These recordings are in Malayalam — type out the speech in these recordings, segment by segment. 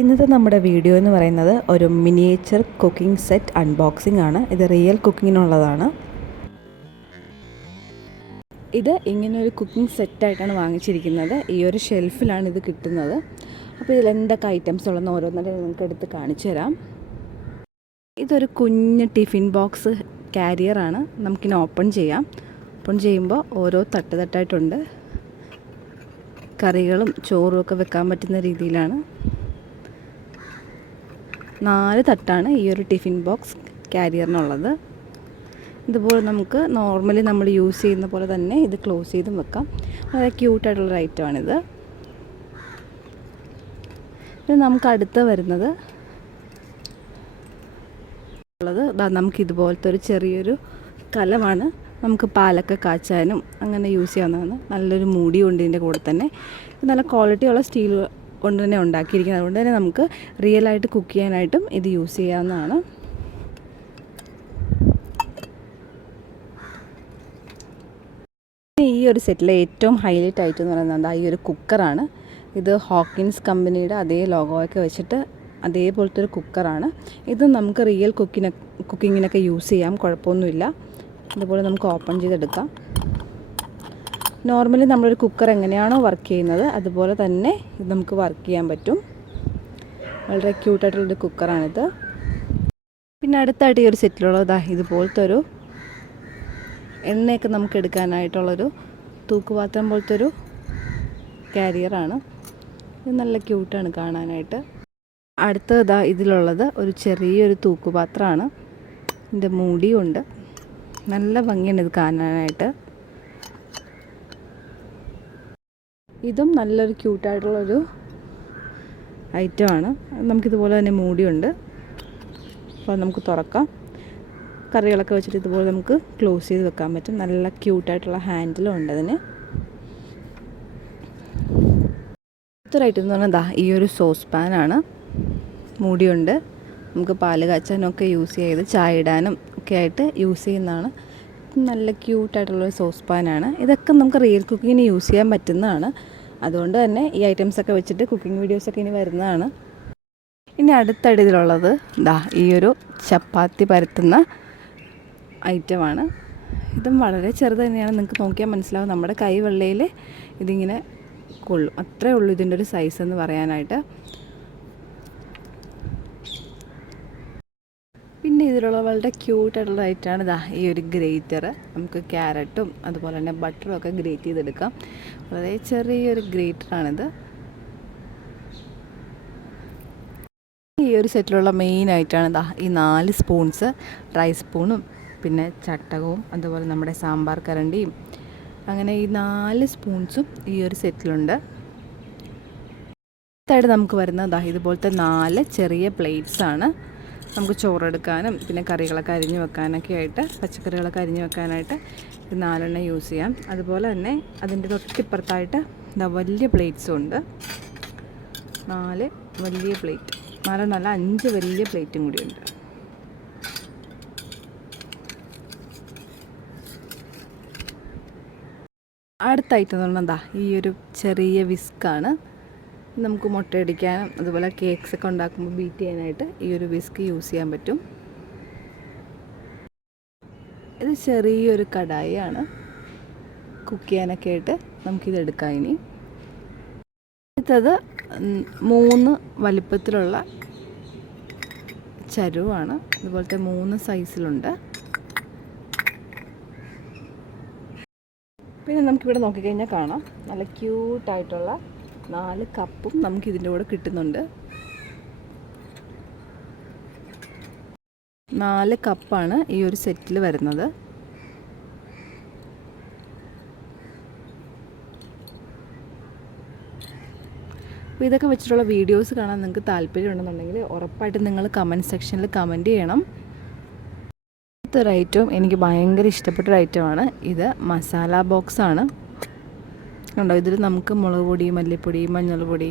ഇന്നത്തെ നമ്മുടെ വീഡിയോ എന്ന് പറയുന്നത് ഒരു മിനിയേച്ചർ കുക്കിംഗ് സെറ്റ് അൺബോക്സിംഗ് ആണ്. ഇത് റിയൽ കുക്കിങ്ങിനുള്ളതാണ്. ഇത് ഇങ്ങനെ ഒരു കുക്കിംഗ് സെറ്റായിട്ടാണ് വാങ്ങിച്ചിരിക്കുന്നത്. ഈ ഒരു ഷെൽഫിലാണ് ഇത് കിട്ടുന്നത്. അപ്പോൾ ഇതിൽ എന്തൊക്കെ ഐറ്റംസ് ഉള്ളതെന്ന് ഓരോന്നിട്ട് നിങ്ങൾക്ക് എടുത്ത് കാണിച്ചു തരാം. ഇതൊരു കുഞ്ഞ് ടിഫിൻ ബോക്സ് കാരിയറാണ്. നമുക്കിനി ഓപ്പൺ ചെയ്യാം. ഓപ്പൺ ചെയ്യുമ്പോൾ ഓരോ തട്ടായിട്ടുണ്ട്. കറികളും ചോറും ഒക്കെ വെക്കാൻ പറ്റുന്ന രീതിയിലാണ്. 4 തട്ടാണ് ഈ ഒരു ടിഫിൻ ബോക്സ് കാരിയറിനുള്ളത്. ഇതുപോലെ നമുക്ക് നോർമലി നമ്മൾ യൂസ് ചെയ്യുന്ന പോലെ തന്നെ ഇത് ക്ലോസ് ചെയ്തും വെക്കാം. വളരെ ക്യൂട്ടായിട്ടുള്ളൊരു ഐറ്റമാണിത്. പിന്നെ നമുക്ക് അടുത്ത് വരുന്നത് നമുക്കിതുപോലത്തെ ഒരു ചെറിയൊരു കലമാണ്. നമുക്ക് പാലൊക്കെ കാച്ചാനും അങ്ങനെ യൂസ് ചെയ്യാവുന്നതാണ്. നല്ലൊരു മൂടി ഉണ്ട് ഇതിൻ്റെ കൂടെ തന്നെ. നല്ല ക്വാളിറ്റിയുള്ള സ്റ്റീൽ കൊണ്ട് തന്നെ ഉണ്ടാക്കിയിരിക്കുന്നത്. അതുകൊണ്ട് തന്നെ നമുക്ക് റിയലായിട്ട് കുക്ക് ചെയ്യാനായിട്ടും ഇത് യൂസ് ചെയ്യാവുന്നതാണ്. ഈ ഒരു സെറ്റിലെ ഏറ്റവും ഹൈലൈറ്റ് ആയിട്ട് എന്ന് പറയുന്നത് ഈ ഒരു കുക്കറാണ്. ഇത് ഹോക്കിൻസ് കമ്പനിയുടെ അതേ ലോഗോയൊക്കെ വെച്ചിട്ട് അതേപോലത്തെ ഒരു കുക്കറാണ്. ഇത് നമുക്ക് റിയൽ കുക്കിങ്ങിനൊക്കെ യൂസ് ചെയ്യാം, കുഴപ്പമൊന്നുമില്ല. അതുപോലെ നമുക്ക് ഓപ്പൺ ചെയ്തെടുക്കാം. നോർമലി നമ്മളൊരു കുക്കർ എങ്ങനെയാണോ വർക്ക് ചെയ്യുന്നത് അതുപോലെ തന്നെ ഇത് നമുക്ക് വർക്ക് ചെയ്യാൻ പറ്റും. വളരെ ക്യൂട്ടായിട്ടുള്ളൊരു കുക്കറാണിത്. പിന്നെ അടുത്തായിട്ട് ഈ ഒരു സെറ്റിലുള്ളത് ഇതുപോലത്തെ ഒരു എണ്ണയൊക്കെ നമുക്ക് എടുക്കാനായിട്ടുള്ളൊരു തൂക്കുപാത്രം പോലത്തെ ഒരു കാരിയറാണ്. ഇത് നല്ല ക്യൂട്ടാണ് കാണാനായിട്ട്. അടുത്തത് ഇതിലുള്ളത് ഒരു ചെറിയൊരു തൂക്കുപാത്രമാണ്. ഇതിൻ്റെ മൂടിയുണ്ട്. നല്ല ഭംഗിയാണ് ഇത് കാണാനായിട്ട്. ഇതും നല്ലൊരു ക്യൂട്ടായിട്ടുള്ളൊരു ഐറ്റമാണ്. നമുക്കിതുപോലെ തന്നെ മൂടിയുണ്ട്. അപ്പോൾ നമുക്ക് തുറക്കാം. കറികളൊക്കെ വെച്ചിട്ട് ഇതുപോലെ നമുക്ക് ക്ലോസ് ചെയ്ത് വെക്കാൻ പറ്റും. നല്ല ക്യൂട്ടായിട്ടുള്ള ഹാൻഡിലും ഉണ്ട് അതിന്. അടുത്തൊരു ഐറ്റം എന്ന് പറഞ്ഞാൽ ഈ ഒരു സോസ് പാനാണ്. മൂടിയുണ്ട്. നമുക്ക് പാല് കാച്ചാനൊക്കെ യൂസ് ചെയ്ത് ചായ ഇടാനും ഒക്കെ ആയിട്ട് യൂസ് ചെയ്യുന്നതാണ്. നല്ല ക്യൂട്ടായിട്ടുള്ളൊരു സോസ് പാനാണ്. ഇതൊക്കെ നമുക്ക് റിയൽ കുക്കിങ്ങിന് യൂസ് ചെയ്യാൻ പറ്റുന്നതാണ്. അതുകൊണ്ട് തന്നെ ഈ ഐറ്റംസൊക്കെ വെച്ചിട്ട് കുക്കിംഗ് വീഡിയോസൊക്കെ ഇനി വരുന്നതാണ്. ഇനി അടുത്തടി ഇതിലുള്ളത് ഈ ഒരു ചപ്പാത്തി പരത്തുന്ന ഐറ്റമാണ്. ഇതും വളരെ ചെറുത് തന്നെയാണ്. നിങ്ങൾക്ക് നോക്കിയാൽ മനസ്സിലാവും. നമ്മുടെ കൈവെള്ളയിൽ ഇതിങ്ങനെ കൊള്ളും. അത്രേ ഉള്ളൂ ഇതിൻ്റെ ഒരു സൈസ് എന്ന് പറയാനായിട്ട്. പിന്നെ ഇതിലുള്ള വളരെ ക്യൂട്ടായിട്ടുള്ള ഐറ്റമാണ് ഈ ഒരു ഗ്രേറ്റർ. നമുക്ക് ക്യാരറ്റും അതുപോലെ തന്നെ ബട്ടറും ഒക്കെ ഗ്രേറ്റ് ചെയ്തെടുക്കാം. വളരെ ചെറിയൊരു ഗ്രേറ്ററാണിത്. ഈ ഒരു സെറ്റിലുള്ള മെയിൻ ആയിട്ടാണ് ഈ 4 സ്പൂൺസ്. റൈസ് സ്പൂണും പിന്നെ ചട്ടകവും അതുപോലെ നമ്മുടെ സാമ്പാർ കരണ്ടിയും, അങ്ങനെ ഈ 4 സ്പൂൺസും ഈ ഒരു സെറ്റിലുണ്ട്. അടുത്തായിട്ട് നമുക്ക് വരുന്നത് ഇതുപോലത്തെ 4 ചെറിയ പ്ലേറ്റ്സാണ്. നമുക്ക് ചോറെടുക്കാനും പിന്നെ കറികളൊക്കെ അരിഞ്ഞ് വെക്കാനൊക്കെ ആയിട്ട്, പച്ചക്കറികളൊക്കെ അരിഞ്ഞ് വെക്കാനായിട്ട് ഇത് 4 യൂസ് ചെയ്യാം. അതുപോലെ തന്നെ അതിൻ്റെ തൊട്ടിപ്പുറത്തായിട്ട് വലിയ പ്ലേറ്റ്സും ഉണ്ട്. 4 വലിയ പ്ലേറ്റ്, 5 വലിയ പ്ലേറ്റും കൂടിയുണ്ട്. അടുത്ത ഐറ്റം എന്ന് പറഞ്ഞാൽ ഈ ഒരു ചെറിയ വിസ്കാണ്. നമുക്ക് മുട്ടയടിക്കാനും അതുപോലെ കേക്ക്സൊക്കെ ഉണ്ടാക്കുമ്പോൾ ബീറ്റ് ചെയ്യാനായിട്ട് ഈ ഒരു വിസ്ക് യൂസ് ചെയ്യാൻ പറ്റും. ഇത് ചെറിയൊരു കടായിയാണ്. കുക്ക് ചെയ്യാനൊക്കെ ആയിട്ട് നമുക്കിതെടുക്കാം. ഇനി അടുത്തത് 3 വലിപ്പത്തിലുള്ള ചരുവാണ്. ഇതുപോലത്തെ 3 സൈസിലുണ്ട്. പിന്നെ നമുക്കിവിടെ നോക്കിക്കഴിഞ്ഞാൽ കാണാം നല്ല ക്യൂട്ടായിട്ടുള്ള 4 കപ്പും നമുക്കിതിൻ്റെ കൂടെ കിട്ടുന്നുണ്ട്. 4 കപ്പാണ് ഈ ഒരു സെറ്റിൽ വരുന്നത്. അപ്പോൾ ഇതൊക്കെ വെച്ചിട്ടുള്ള വീഡിയോസ് കാണാൻ നിങ്ങൾക്ക് താല്പര്യമുണ്ടെന്നുണ്ടെങ്കിൽ ഉറപ്പായിട്ടും നിങ്ങൾ കമൻറ്റ് സെക്ഷനിൽ കമൻറ്റ് ചെയ്യണം. അടുത്തൊരു ഐറ്റവും എനിക്ക് ഭയങ്കര ഇഷ്ടപ്പെട്ടൊരു ഐറ്റമാണ്. ഇത് മസാല ബോക്സാണ്. ഉണ്ടോ, ഇതിൽ നമുക്ക് മുളക് പൊടി, മല്ലിപ്പൊടി, മഞ്ഞൾപ്പൊടി,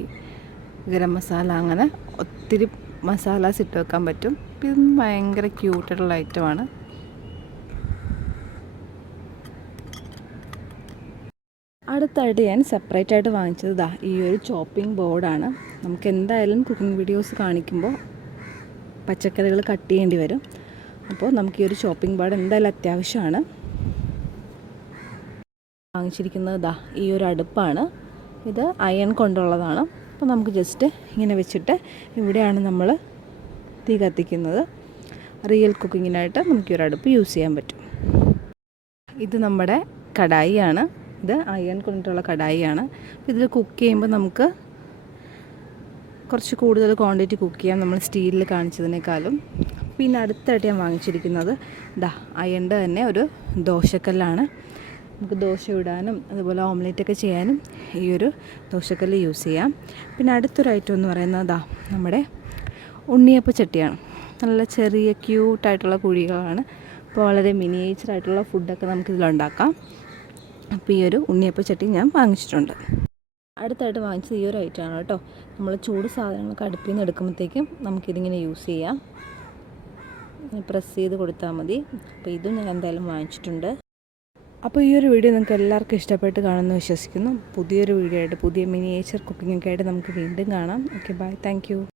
ഗരം മസാല, അങ്ങനെ ഒത്തിരി മസാലാസ് ഇട്ട് വെക്കാൻ പറ്റും. ഇത് ഭയങ്കര ക്യൂട്ടായിട്ടുള്ള ഐറ്റമാണ്. അടുത്തായിട്ട് ഞാൻ സെപ്പറേറ്റ് ആയിട്ട് വാങ്ങിച്ചത് ഈ ഒരു ചോപ്പിംഗ് ബോർഡാണ്. നമുക്ക് എന്തായാലും കുക്കിംഗ് വീഡിയോസ് കാണിക്കുമ്പോൾ പച്ചക്കറികൾ കട്ട് ചെയ്യേണ്ടി വരും. അപ്പോൾ നമുക്ക് ഈ ഒരു ചോപ്പിംഗ് ബോർഡ് എന്തായാലും അത്യാവശ്യമാണ്. വാങ്ങിച്ചിരിക്കുന്നത് ഈ ഒരു അടുപ്പാണ്. ഇത് അയൺ കൊണ്ടുള്ളതാണ്. അപ്പോൾ നമുക്ക് ജസ്റ്റ് ഇങ്ങനെ വെച്ചിട്ട് ഇവിടെയാണ് നമ്മൾ തീ കത്തിക്കുന്നത്. റിയൽ കുക്കിങ്ങിനായിട്ട് നമുക്ക് ഈ ഒരു അടുപ്പ് യൂസ് ചെയ്യാൻ പറ്റും. ഇത് നമ്മുടെ കടായിയാണ്. ഇത് അയൺ കൊണ്ടുള്ള കടായിയാണ്. ഇതിൽ കുക്ക് ചെയ്യുമ്പോൾ നമുക്ക് കുറച്ച് കൂടുതൽ ക്വാണ്ടിറ്റി കുക്ക് ചെയ്യാം നമ്മൾ സ്റ്റീലിൽ കാണിച്ചതിനേക്കാളും. പിന്നെ അടുത്തായിട്ട് ഞാൻ വാങ്ങിച്ചിരിക്കുന്നത് അയണിൻ്റെ തന്നെ ഒരു ദോശക്കല്ലാണ്. നമുക്ക് ദോശ ഇടാനും അതുപോലെ ഓംലെറ്റൊക്കെ ചെയ്യാനും ഈ ഒരു ദോശക്കല്ല് യൂസ് ചെയ്യാം. പിന്നെ അടുത്തൊരു ഐറ്റം എന്ന് പറയുന്നത് നമ്മുടെ ഉണ്ണിയപ്പ ചട്ടിയാണ്. നല്ല ചെറിയ ക്യൂട്ടായിട്ടുള്ള കുഴികളാണ്. അപ്പോൾ വളരെ മിനിയേച്ചറായിട്ടുള്ള ഫുഡൊക്കെ നമുക്കിതിലുണ്ടാക്കാം. അപ്പോൾ ഈ ഒരു ഉണ്ണിയപ്പ ചട്ടി ഞാൻ വാങ്ങിച്ചിട്ടുണ്ട്. അടുത്തായിട്ട് വാങ്ങിച്ചത് ഈ ഒരു ഐറ്റമാണ് കേട്ടോ. നമ്മൾ ചൂട് സാധനങ്ങളൊക്കെ അടുപ്പിൽ നിന്ന് എടുക്കുമ്പോഴത്തേക്കും നമുക്കിതിങ്ങനെ യൂസ് ചെയ്യാം. പ്രസ് ചെയ്ത് കൊടുത്താൽ മതി. അപ്പോൾ ഇതും ഞാൻ എന്തായാലും വാങ്ങിച്ചിട്ടുണ്ട്. അപ്പോൾ ഈ ഒരു വീഡിയോ നിങ്ങൾക്ക് എല്ലാവർക്കും ഇഷ്ടപ്പെട്ട് കാണുമെന്ന് വിശ്വസിക്കുന്നു. പുതിയൊരു വീഡിയോ ആയിട്ട് പുതിയ മിനിയേച്ചർ കുക്കിങ്ങൊക്കെ ആയിട്ട് നമുക്ക് വീണ്ടും കാണാം. Okay, bye, thank U.